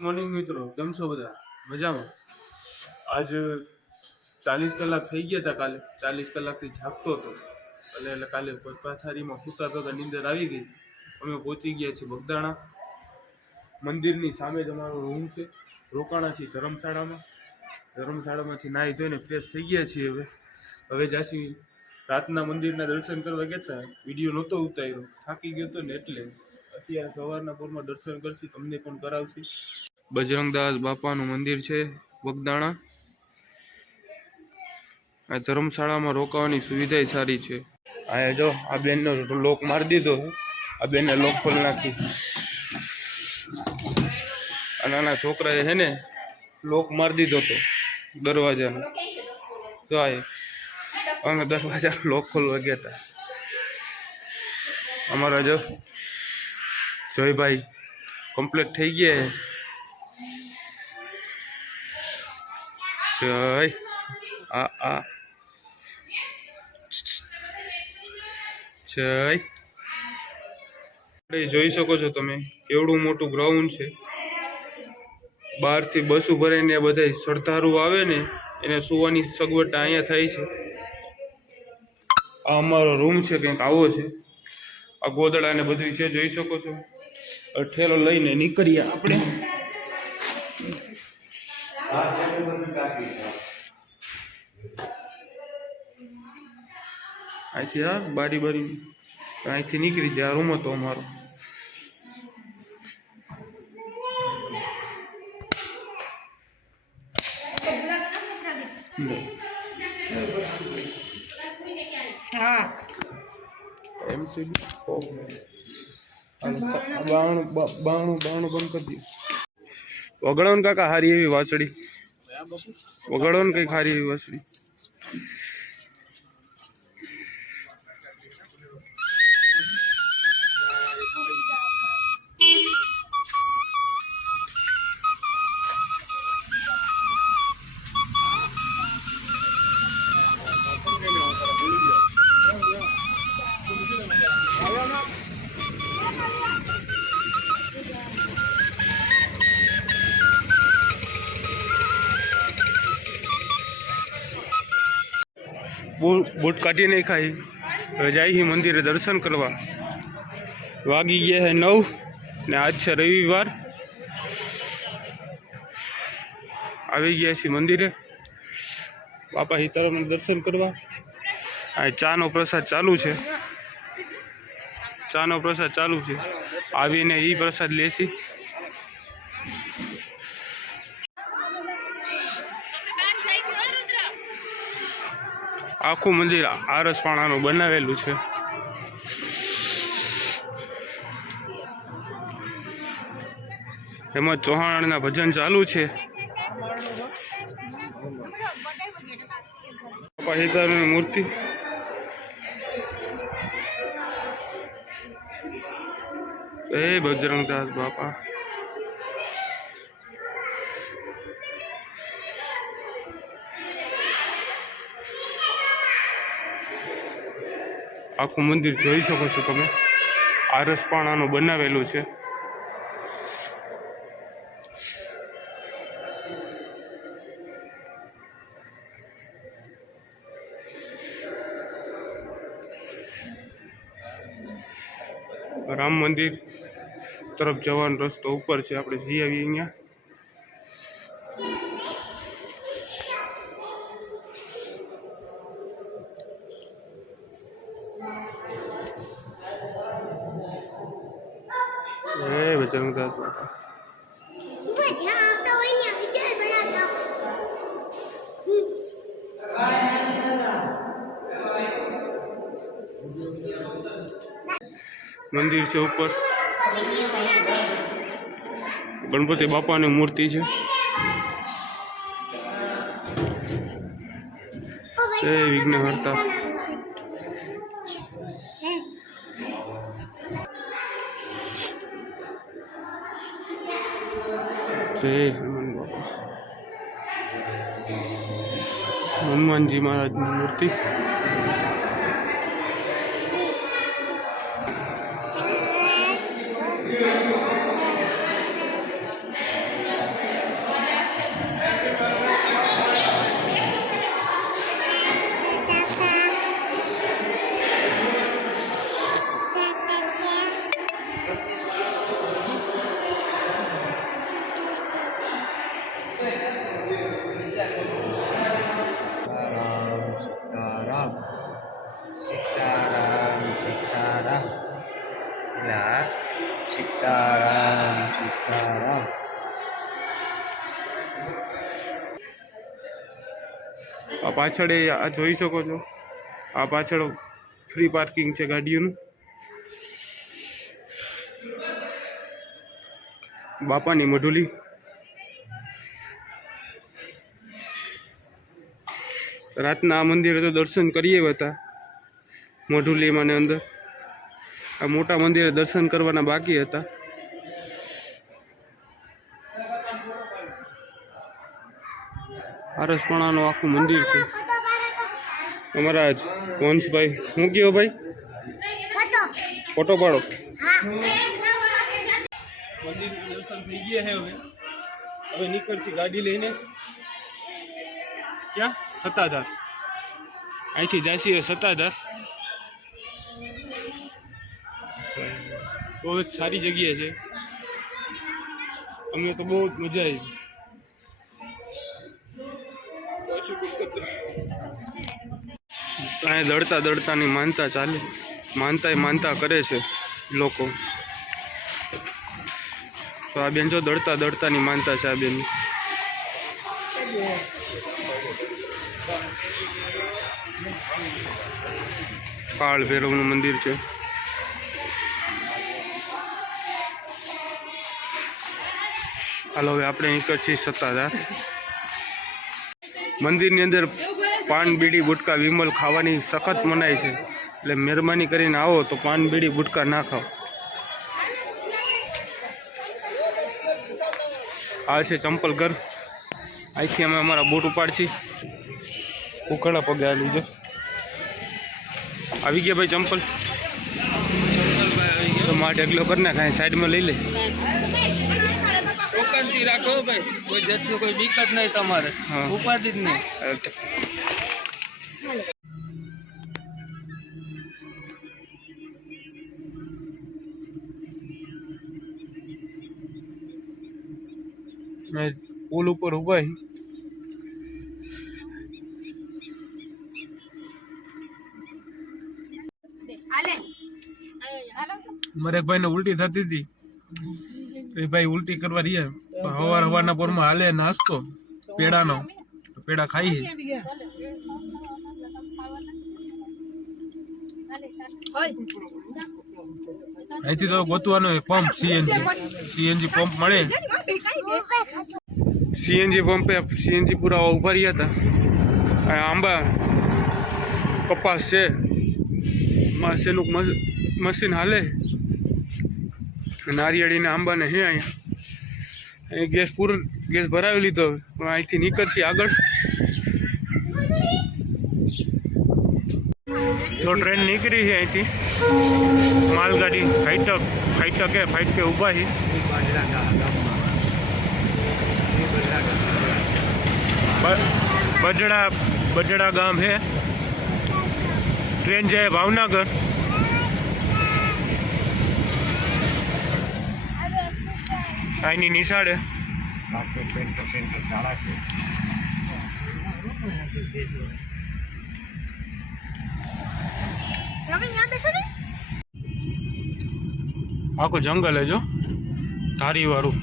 Morning મિત્રો, કેમ છો બધા? મજામાં? આજ 40 કલાક થઈ ગયા હતા. કાલે 40 કલાકથી જાગતો હતો એટલે કાલે પથારીમાં સૂતા હતા, નીંદર આવી ગઈ. અમે પહોંચી ગયા છીએ બગદાણા મંદિરની સામે જ અમારો રૂમ છે. રોકાણા છીએ ધર્મશાળામાંથી નાહી ધોઈને ફ્રેશ થઈ ગયા છીએ. હવે જાસી રાતના મંદિરના દર્શન કરવા ગયા હતા. વિડીયો નહોતો ઉતાર્યો, થાકી ગયો હતો ને એટલે અત્યારે સવારના પોરમાં દર્શન કરશી, તમને પણ કરાવશી. બજરંગદાસ બાપાનું મંદિર છે બગદાણા. આ ધર્મશાળામાં રોકાવાની સુવિધા સારી છે. આ જો આ બેનનો લોક મારી દીધો, આ બેનને લોક ખોલી નાખી. આ નાના છોકરાએ છે ને લોક મારી દીધો હતો દરવાજાનો. જો અમે દરવાજા લોક ખોલવા ગયા હતા. અમારા જો જયભાઈ કમ્પ્લીટ થઈ ગયા. જય આ જય જોઈ શકો છો તમે, કેવડું મોટું ગ્રાઉન્ડ છે. બહારથી બસ ભરાઈને બધા શ્રદ્ધાળુ આવે ને એને સુવાની સગવડ અહીંયા થાય છે. આ અમારો રૂમ છે, કંઈક આવો છે. આ ગોદડા ને બધું છે, જોઈ શકો છો. ઠેલો લઈને નીકળીએ આપણે. અહીંથી બારી અહીંથી નીકળી જાય. આ રૂમ હતો અમારો. બાણું બંધ કરી દઈએ. વગાડો ને કાકા, હારી એવી વાસળી વગાડો ને, કઈક હારી એવી વાસળી. બૂટ કાઢી નહીં ખાઈ. હવે જાય મંદિરે દર્શન કરવા. વાગી ગયા છે 9 ને આજ છે રવિવાર. આવી ગયા છીએ મંદિરે બાપા સીતારામના દર્શન કરવા. આ ચાનો પ્રસાદ ચાલુ છે. આવીને એ પ્રસાદ લેશી. આખું મંદિર આરસ પાણાનું બનાવેલું છે. એમાં ચૌહાણના ભજન ચાલુ છે. સીતારામની મૂર્તિ. એ બજરંગદાસ બાપા. આખું મંદિર જોઈ શકો છો તમે, આરસ પાણાનું બનાવેલું છે. રામ મંદિર તરફ જવાનો રસ્તો ઉપર છે. આપણે જઈ આવીએ અહીંયા. બજરંગદાસ બાપા. મંદિર છે ઉપર. ગણપતિ બાપાની મૂર્તિ છે. જય વિઘ્નહર્તા. જય હનુમાન બાપા. હનુમાનજી મહારાજની મૂર્તિ. આ પાછળ આ જોઈ શકો છો, આ પાછળ ફ્રી પાર્કિંગ છે ગાડીઓનું. બાપાની મઢુલી. રાતના આ મંદિરે તો દર્શન કરીએ હતા મઢુલીમાં ને અંદર. આ મોટા મંદિરે દર્શન કરવાના બાકી હતા. આરસપણાનું આખું મંદિર છે. અમારા જ વંશભાઈ, હું કયો ભાઈ ફોટો પાડો. મંદિર દર્શન થઈ ગયા છે. હવે નીકળશે ગાડી લઈને ક્યાં સત્તાધાર. અહીંથી જાશી સત્તાધાર. બહુ જ સારી જગ્યા છે. અમને તો બહુ મજા આવી. અહીંયા દડતા દડતાની માનતા ચાલે. માનતા કરે છે લોકો. તો આ બેન જો દડતા દડતાની માનતા છે. આ બેન કાળ ભૈરવનું મંદિર છે. હાલો હવે આપણે નીકળીએ સત્તાધાર. મંદિરની અંદર પાન બીડી ગુટકા વિમલ ખાવાની સખત મનાય છે. એટલે મહેરબાની કરીને આવો તો પાન બીડી ગુટકા ના ખાઓ. આ છે ચંપલ ઘર. અહીંથી અમે અમારા બૂટ ઉપાડશી. ઉકળા પગે આ લીધો. આવી ગયા ભાઈ ચંપલ. તો માં ઢગલો કરી નાખ. સાઈડમાં લઈ લે. રાખો ભાઈ, કોઈ જાતનું કોઈ દિક્કત નહીં તમારે. ઉપાધિ જ નહીં. પુલ ઉપર ઉભા. મારે ભાઈ ને ઉલટી થતી હતી તો એ ભાઈ ઉલટી કરવા રહ્યા. હવારના પોરમાં હાલે નાસ્તો પેડાનો. પેડા ખાઈ. અહીંથી તો ગોતવાનો પંપ સીએનજી પંપ મળે. સીએનજી પંપે સીએનજી પૂરા ઉભા રહ્યા હતા. આંબા કપાસ છે. માસેનું મશીન હાલે. નારિયેળીના આંબાને હે અહીંયા. ગેસ ભરાવી લીધો. અહીંથી નીકળશે આગળ. તો ટ્રેન નીકળી છે અહીંથી. માલગાડી ફાઈટકે ઊભા છે. બજડા ગામ છે. ટ્રેન જાય ભાવનગર. અહીંની નિશાળે. આખું જંગલ હે જો ધારી વાળું.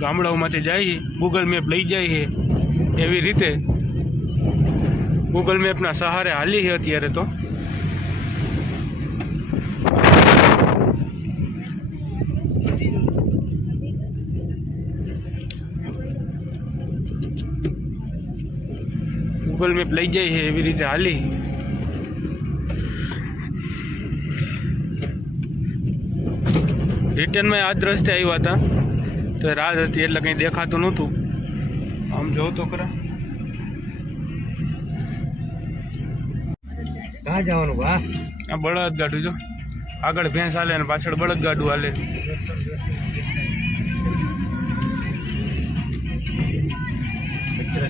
ગામડાઓમાંથી જાય. ગૂગલ મેપ લઈ જાય છે. એવી રીતે ગૂગલ મેપના સહારે હાલી છે અત્યારે તો. ગૂગલ મેપ લઈ જાય છે એવી રીતે હાલી. રિટર્નમાં આ જ રસ્તે આવ્યા હતા તો રાત હતી એટલે કંઈ દેખાતું નહોતું. આમ જો તો ખરા. ક્યાં જવાનું? આ બળદ ગાડું જો. આગળ ભેંસ હાલે અને પાછળ બળદ ગાડું હાલે.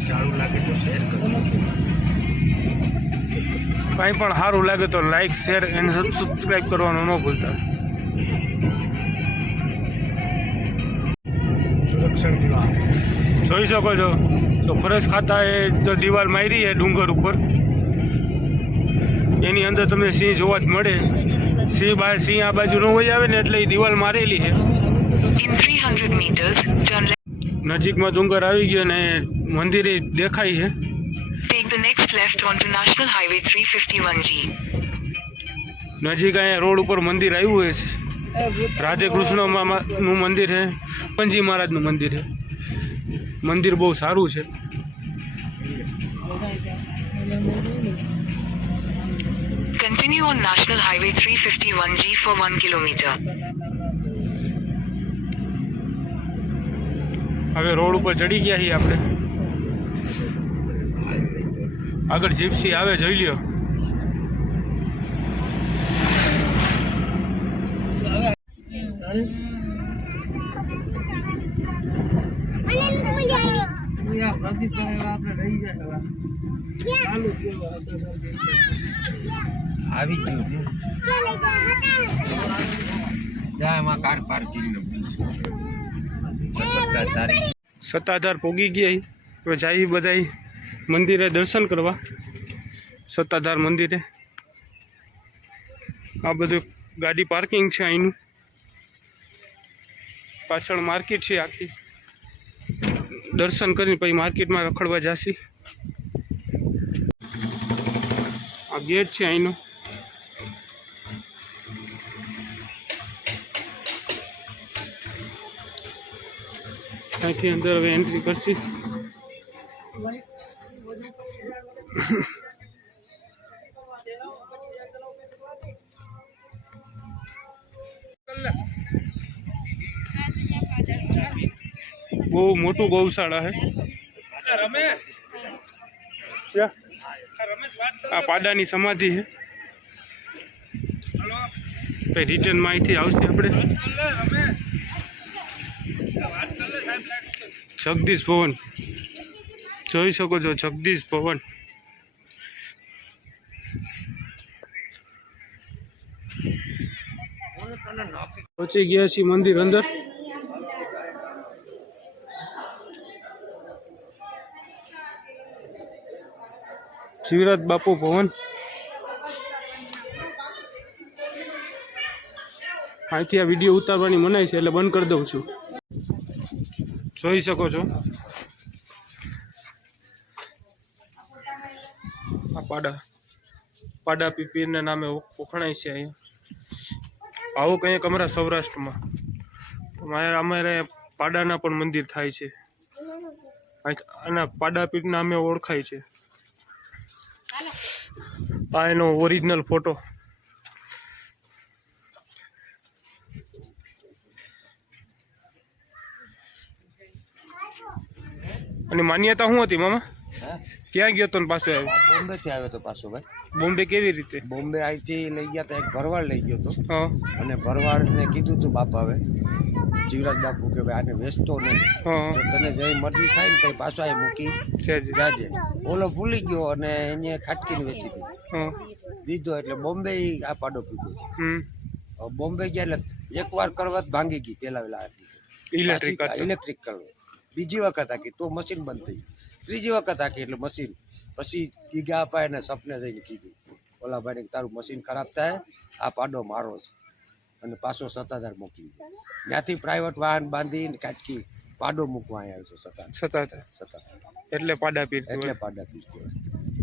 સારું લાગે તો શેર કરો. કંઈ પણ સારું લાગે તો લાઈક શેર અને સબસ્ક્રાઈબ કરવાનું ન ભૂલતા. સુરક્ષણ દિવાલ જોઈ શકો છો. તો ફરજ ખાતાએ જો દિવાલ મારી છે ડુંગર ઉપર. એની અંદર તમને સિંહ જોવા જ મળે. સિંહ આ બાજુ ન હોય આવે ને એટલે એ દિવાલ મારેલી છે. નજીકમાં ડુંગર આવી ગયો ને મંદિરે દેખાય છે. Take the next left onto National Highway 351G. નજીક અહીંયા રોડ ઉપર મંદિર આવ્યું હોય છે. રાધે કૃષ્ણ નું મંદિર છે, હનુમાનજી મહારાજનું મંદિર છે. મંદિર બહુ સારું છે. Continue on National Highway 351G for 1 kilometer. હવે રોડ ઉપર ચડી ગયા છીએ આપણે. આગળ જીપ્સી આવે, જોઈ લ્યો. આવી ગયું જા એમાં કાર પાર્કિંગ સત્તાધાર પોગી ગયા. હવે જાય બધા મંદિરે દર્શન કરવા. સત્તાધાર મંદિરે આ બધું ગાડી પાર્કિંગ છે. અહીંનું પાછળ માર્કેટ છે આખી. દર્શન કરીને પછી માર્કેટમાં રખડવા જાશી. આ ગેટ છે અહીંનો. અહીંથી અંદર હવે એન્ટ્રી કરશી. બહુ મોટું ગૌશાળા છે. આ પાડાની સમાધિ છે. પછી રિટર્નમાં અહીંથી આવશે આપણે જગદીશ ભવન. જોઈ શકો છો જગદીશ ભવન. પહોંચી ગયા છીએ મંદિર અંદર. શિવરાજ બાપુ ભવન. અહીંથી આ વિડીયો ઉતારવાની મનાઈ છે એટલે બંધ કરી દઉં છું. જોઈ શકો છો આ પાડા પીપીરના નામે વખણાય છે. અહીંયા આવું કંઈક અમારા સૌરાષ્ટ્રમાં અમારે પાડાના પણ મંદિર થાય છે. આના પાડાપીઠ નામે ઓળખાય છે. આ એનો ઓરિજિનલ ફોટો. અને માન્યતા શું હતી મામા? ક્યાં ગયો તો ને પાછો આવ્યો? બોમ્બે થી આવ્યો તો પાછો ભાઈ. બોમ્બે કેવી રીતે? બોમ્બે અહીંથી લઈ ગયા હતા, એક ભરવાડ લઈ ગયો હતો. હા. અને ભરવાડને કીધું તું બાપા હવે જીવરાજ બાપુ કે ભાઈ આને વેચતો નહીં, તો તને જે મરજી થાય ને તો પાછો અહીં મૂકી જાજે. ઓલો ભૂલી ગયો અને એને ખાટકીને વેચી દીધો. એટલે બોમ્બે આ પાડો પીધો. બોમ્બે ગયા એટલે એકવાર કરવા ભાંગી ગઈ. પેલા ઇલેક્ટ્રિક કરવા. બીજી વખત આખી તો મશીન બંધ થઈ. ત્રીજી વખત આખી એટલે મશીન. પછી ગીગા અપાય ને સપને જઈને કીધું ઓલા ભાઈને તારું મશીન ખરાબ થાય, આ પાડો મારો છે. અને પાછો સત્તાધાર મોકલી ત્યાંથી પ્રાઇવેટ વાહન બાંધીને કાટકી પાડો મૂકવા આવ્યો છે. સત્તાધાર એટલે પાડાપીર.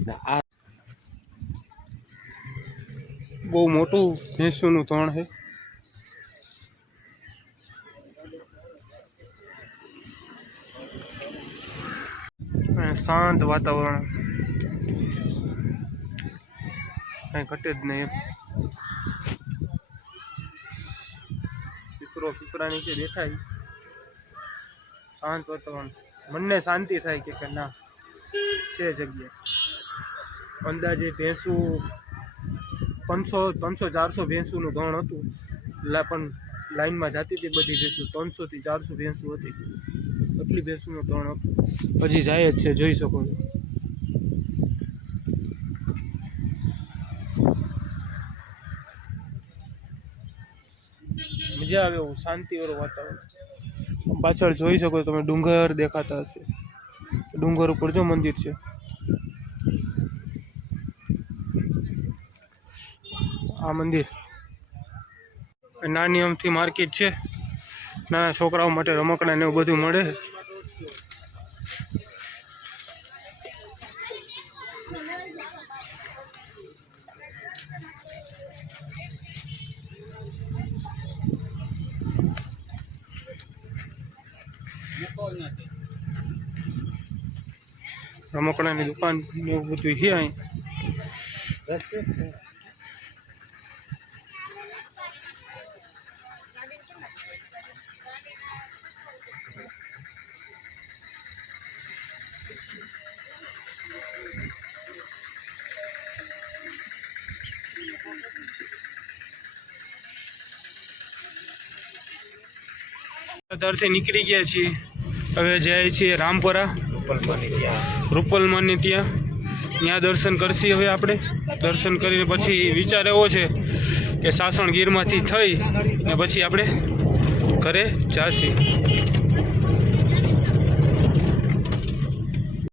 ને આ બહુ મોટું ભેંસોનું ધણ છે. શાંત વાતાવરણ, કઈ ઘટે જ નહીં. પીપરા નીચે દેખાય. શાંત વાતાવરણ, મનને શાંતિ થાય કે ના છે જગ્યા. અંદાજે ભેંસું 500-400 ભેંસુનું ધણ હતું. પણ લાઈનમાં જતી હતી બધી ભેંસું. 300 થી 400 ભેંસું હતી. એટલી ભેંસુનું ધણ હતું. હજી જાય જ છે, જોઈ શકો છો. મજા આવે એવું શાંતિવાળું વાતાવરણ. પાછળ જોઈ શકો તમે ડુંગર દેખાતા હશે. ડુંગર ઉપર જો મંદિર છે. આ મંદિર નાની અમથી માર્કેટ છે. નાના છોકરાઓ માટે રમકડા ને એવું બધું મળે. રમકડાની દુકાન ને એવું બધું છે અહીં. ત્યારથી નીકળી ગયા છીએ, હવે જાય છીએ રામપરા રૂપલમાની ત્યાં દર્શન કરશી. હવે આપણે દર્શન કરીને પછી વિચાર એવો છે કે સાસણ ગીરમાંથી થઈ ને પછી આપણે ઘરે જાશી.